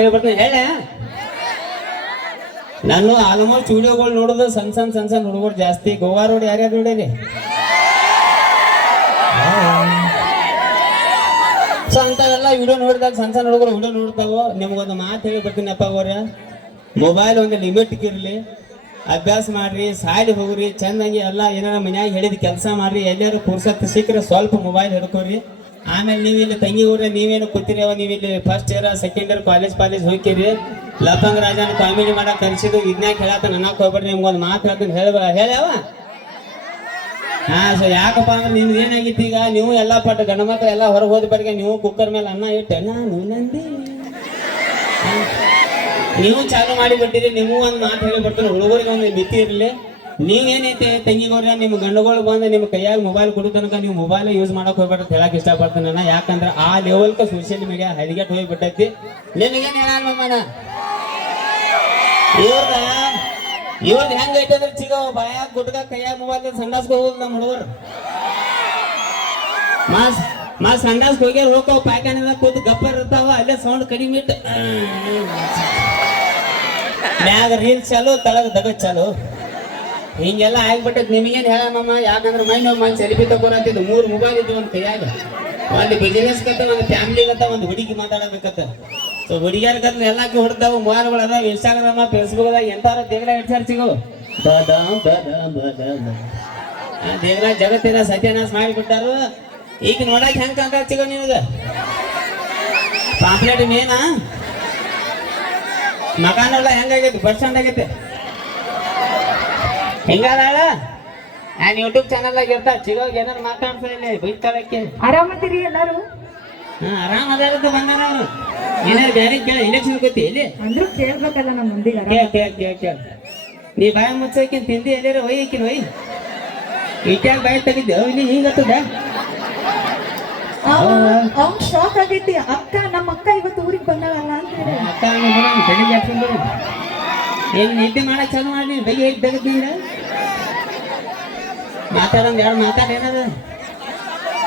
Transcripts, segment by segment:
ಹೇಳ್ಬಿಡ್ತೀನಿ ಹೇಳ. ನಾನು ಆಲ್ಮೋಸ್ಟ್ ವಿಡಿಯೋಗಳು ನೋಡೋದು ಸಣ್ಣ ಹುಡುಗರು ಜಾಸ್ತಿ. ಗೋವಾ ರೋಡ್ ಯಾರ್ಯಾರು ನೋಡಿರಿ? ಸೊ ಅಂಥವೆಲ್ಲ ವಿಡಿಯೋ ನೋಡಿದಾಗ ಸಣ್ಣ ಹುಡುಗರು ವಿಡಿಯೋ ನೋಡ್ತಾವೋ. ನಿಮ್ಗೊಂದು ಮಾತು ಹೇಳಿ ಬರ್ತೀನಪ್ಪ ಅವ್ರ, ಮೊಬೈಲ್ ಒಂದು ಲಿಮಿಟ್ಗೆ ಇರಲಿ. ಅಭ್ಯಾಸ ಮಾಡ್ರಿ, ಸಾಲಿ ಹೋಗ್ರಿ, ಚಂದಂಗೆ ಎಲ್ಲ ಏನಾರ ಮನ್ಯಾಗ ಹೇಳಿದ ಕೆಲಸ ಮಾಡ್ರಿ. ಎಲ್ಲಾರು ಪುರ್ಸತ್ ಸಿಕ್ಕರೆ ಸ್ವಲ್ಪ ಮೊಬೈಲ್ ಹಿಡ್ಕೊರಿ. ಆಮೇಲೆ ನೀವು ಇಲ್ಲಿ ತಂಗಿ ಊರ ನೀವೇನು ಕೂತಿರಿ, ನೀವು ಇಲ್ಲಿ first year second year college ಹೋಗ್ತೀರಿ. ಲಪಂಗ ರಾಜನ ಕಾಮಿಡಿ ಮಾಡಕ್ ಕಲಿಸಿದ್ದು ಇದನ್ಯಾಕ ಹೇಳತ್ತ ನನಕ್ ಹೋಗ್ಬೇಡ್ರಿ. ನಿಮ್ಗೊಂದು ಮಾತು ಹೇಳ್ತೀನಿ ಹೇಳ್ಯಾವ. ಹಾ, ಸೊ ಯಾಕಪ್ಪ ಅಂದ್ರೆ ನಿಮ್ದು ಏನಾಗಿತ್ತು ಈಗ, ನೀವು ಎಲ್ಲ ಪಟ್ಟು ಗಂಡ ಮಕ್ಕಳು ಎಲ್ಲ ಹೊರಗೆ ಹೋದ ಬರಿಗೆ ನೀವು ಕುಕ್ಕರ್ ಮೇಲೆ ಅನ್ನ ಇಟ್ಟೆ ನಾನು ನಂದಿ ನೀವು ಚಾಲು ಮಾಡಿ ಬಿಟ್ಟಿರಿ. ನೀವು ಒಂದು ಮಾತು ಹೇಳಿ ಬರ್ತೀನಿ, ಹುಡುಗರಿಗೆ ಒಂದು ಮಿತಿ ಇರಲಿ. ನೀವೇನೈತೆ ತಂಗಿಗೋರ ನಿಮ್ಮ ಗಂಡುಗಳು ಬಂದು ನಿಮ್ಮ ಕೈಯಾಗ ಮೊಬೈಲ್ ಕೊಡೋ ತನಕ ನೀವು ಮೊಬೈಲ್ ಯೂಸ್ ಮಾಡಕ್ ಹೋಗ್ಬೇಡ ಅಂತ ಹೇಳಕ್ ಇಷ್ಟಪಡ್ತೀನಿ ನಾನು. ಯಾಕಂದ್ರೆ ಆ ಲೆವೆಲ್ಕ ಸೋಷಿಯಲ್ ಮೀಡಿಯಾ ಹೈಗೆಟ್ ಹೋಗ್ಬಿಟ್ಟೈತಿ. ನಿನಗೇನು ಹೇಳಮ್ಮನ ಇವ್ರದ್ದು ಹೆಂಗೈತೆ ಅಂದ್ರೆ ಚಿಗೋ ಬಾಯಾಗ ಗುಟ್ಗ ಕೈಯಾಗ ಮೊಬೈಲ್ ಸಂಡಾಸ್ಗೆ ಹೋಗುದು ನಮ್ಮ ಹುಡುಗರು. ಸಂಡಾಸ್ಗೆ ಹೋಗಿ ಹೋಗ್ತಾವ, ಪಾಯ್ಕಾನೆದಾಗ ಕೂತು ಗಪ್ಪರ್ ಇರ್ತಾವ, ಅಲ್ಲೇ ಸೌಂಡ್ ಕಡಿಮೆ ಇಟ್ಟು ಮ್ಯಾಗ ರೀಲ್ ಚಾಲು, ತಳಗ ದಗ ಚಾಲು, ಹಿಂಗೆಲ್ಲ ಆಗ್ಬಿಟ್ಟೈತಿ. ನಿಮಗೇನು ಹೇಳಮ್ಮ, ಯಾಕಂದ್ರೆ ಮೈ ಸೆಲ್ಫಿ ತಗೋರಂತಿದ್ದು 3 ಮೊಬೈಲ್ ಇದ್ದು ಒಂದು ಕೈಯಾಗ. ಒಂದು ಬಿಸಿನೆಸ್ ಕತ್ತ, ಒಂದು ಫ್ಯಾಮಿಲಿ ಕತ್ತ, ಒಂದು ಹುಡುಗಿ ಮಾತಾಡಬೇಕತ್ತ. ಸೊ ಹುಡುಗಿಯರ್ ಕತ್ತ ಎಲ್ಲಾಕೆ ಹೊಡ್ತಾವ ಮೊಬೈಲ್ಗಳು ಅದಾವ. ಇನ್ಸ್ಟಾಗ್ರಾಮ ಫೇಸ್ಬುಕ್ ಅದಾಗ ಎಂತಾರ ದೇಗಲ ಇಡ್ಸಾರ ಸಿಗೋ ದೇಗಲ ಜಗತ್ತಿನ ಸತ್ಯನಾಶ ಮಾಡಿಬಿಟ್ಟಾರು. ಈಗ ನೋಡಕ್ ಹೆಂಗ್ ಕಾಣ್ತಾ ಸಿಗೋ ನಿನಗ ಪಾಂಪ್ಲೆಟ್ ಮೇನ ಮಕಾನೆಲ್ಲ ಹೆಂಗಾಗೈತಿ, ಬಸ್ ಸ್ಟ್ಯಾಂಡ್ ಆಗೈತಿ ಹೆಂಗಾದಾಳ. ನಾನು ಯೂಟ್ಯೂಬ್ ಚಾನಲ್ದಾಗ ಇರ್ತಾ ಚಿಗೋಗಿ ಏನಾರು ಮಾತಾಡ್ತಾ ಇಲ್ಲ ಬೈತಾಳಕ್ಕೆ. ಆರಾಮದಿರಿ ಎಲ್ಲಾರು? ಆರಾಮ್ ಅದಾರಂತ ಬಂದಾರ ಅವ್ರು. ಏನಾರು ಬೇರೆ ಕೇಳ ಇಂಜೆಕ್ಷನ್ ಗೊತ್ತಿ ಇಲ್ಲಿ ಅಂದ್ರೂ ಕೇಳ್ಬೇಕಲ್ಲ ನಮ್ಮ ಮುಂದಿಗೆ. ಕೇಳ ನೀ ಬಾಯ ಮುಚ್ಚಕಿನ್ ತಿಂದಿ ಎಲ್ಲಾರ ಒಯ್ಯಕಿನ್ ಒಯ್ ಇಟ್ಯಾಗ ಬಾಯಿ ತೆಗಿದ್ದೆ ಇಲ್ಲಿ ಹಿಂಗತ್ತದ. ಅವ್ನ್ ಶಾಕ್ ಆಗೈತಿ. ನಮ್ಮ ಅಕ್ಕ ಇವತ್ತು ಊರಿಗೆ ಬಂದಾಳಲ್ಲ ಅಂತ ಹೇಳಿ ಅಕ್ಕ ಬೆಳಿಗ್ಗೆ ಹಾಕೊಂಡು ಏನ್ ನಿದ್ದೆ ಮಾಡಕ್ ಚಾಲು ಮಾಡಿ ಬೈಗೆ ಹೇಗೆ ತೆಗದಿಂದ ಮಾತಾಡೋದು ಯಾರು ಮಾತಾಡ ಏನದ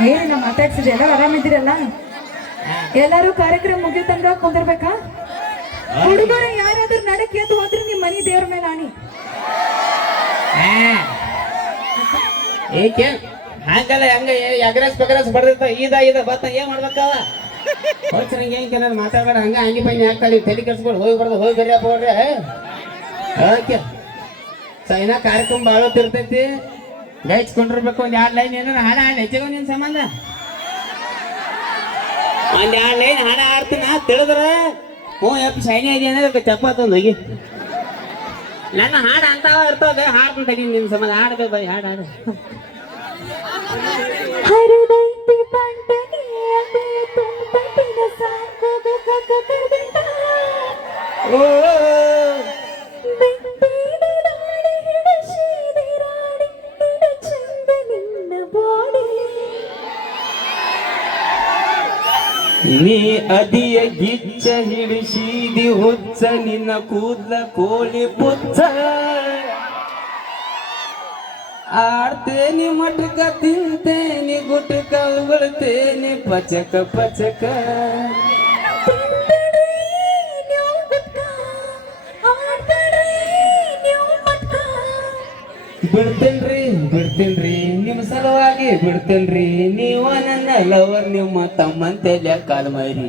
ಏನ ಮಾತಾಡ್ಸಿದ್ರೆ ಎಲ್ಲ ಆರಾಮಿದ್ದೀರಲ್ಲ? ಎಲ್ಲಾರು ಕಾರ್ಯಕ್ರಮ ಮುಗಿತಂಗ ಕುಂದಿರ್ಬೇಕಾ? ಹುಡುಗರ ಯಾರಾದ್ರೂ ನಡಕ್ ಎದ್ದು ಹೋದ್ರೆ ನಿಮ್ ಮನಿ ದೇವ್ರ ಮೇಲೆ ಆಣಿ. ಏಕೆ ಹಂಗಲ್ಲ, ಹಂಗ ಎಗ್ರೆಸ್ ಬಗ್ರೆಸ್ ಬಡ್ದಿರ್ತ ಇದ ಬತ್ತ ಏನ್ ಮಾಡ್ಬೇಕವ ಹೋಗ್ರಂಗೆ ಹೆಂಗೆ ಏನಾರು ಮಾತಾಡ್ಬೇಡ. ಹಂಗ ಹಂಗಿ ಬೈನಿ ಹಾಕ್ತಾಳಿ ತಲೆ ಕೆಡ್ಸ್ಕೊಂಡು ಹೋಗಿ ಬರ್ದು ಹೋಗಿ ಬರಿಯಪ್ಪ ಹೋಗ್ರಿ. ಓಕೆ ಸೊ ಇನ್ನ ಕಾರ್ಯಕ್ರಮ ಬಾಳೋತಿರ್ತೈತಿ. ಲೈಚ್ಕೊಂಡಿರ್ಬೇಕು. ಒಂದು 2 ಲೈನ್ ಏನಾರು ಹಾಡ ಹಾಡಿ ಹೆಚ್ಚಿಗೋ ನಿನ್ ಸಂಬಂಧ. ಒಂದು 2 ಲೈನ್ ಹಾಡ ಹಾಡ್ತೀನಿ ತಿಳಿದ್ರ ಶೈನಿ ಇದೆ ಅಂದ್ರೆ ಚಪ್ಪಾತೊಂದು ಹೋಗಿ ನನ್ನ ಹಾಡು ಅಂತಾವ ಇರ್ತಾವೆ. ಹಾಡ್ತೀನಿ ತಗಿ ನಿನ್ ಸಂಬಂಧ. ಹಾಡ್ಬೇಕು ಬೈ ಹಾಡು ಹಾಡು. ನೀ ಅದಿಯ ಗಿಚ್ಚ ಹಿಡಿಸಿದಿ ಹುಚ್ಚ, ನಿನ್ನ ಕೂದ್ಲ ಕೋಳಿ ಪುಚ್ಚ. ಆಡ್ತೇನಿ ಮಟಕ ತಿಂತೇನಿ ಗುಟಕ ಉಗುಳ್ತೇನಿ ಪಚಕ ಪಚಕ. ಬಿಡ್ತೇನ್ರಿ ನಿಮ್ ಸಲುವಾಗಿ ಬಿಡ್ತೇನ್ರಿ. ನೀವು ನನ್ನ ಲವರ್ ನಿಮ್ಮ ತಮ್ಮಂತೆಲ್ಲ ಕಾಲ್ ಮಾರಿ.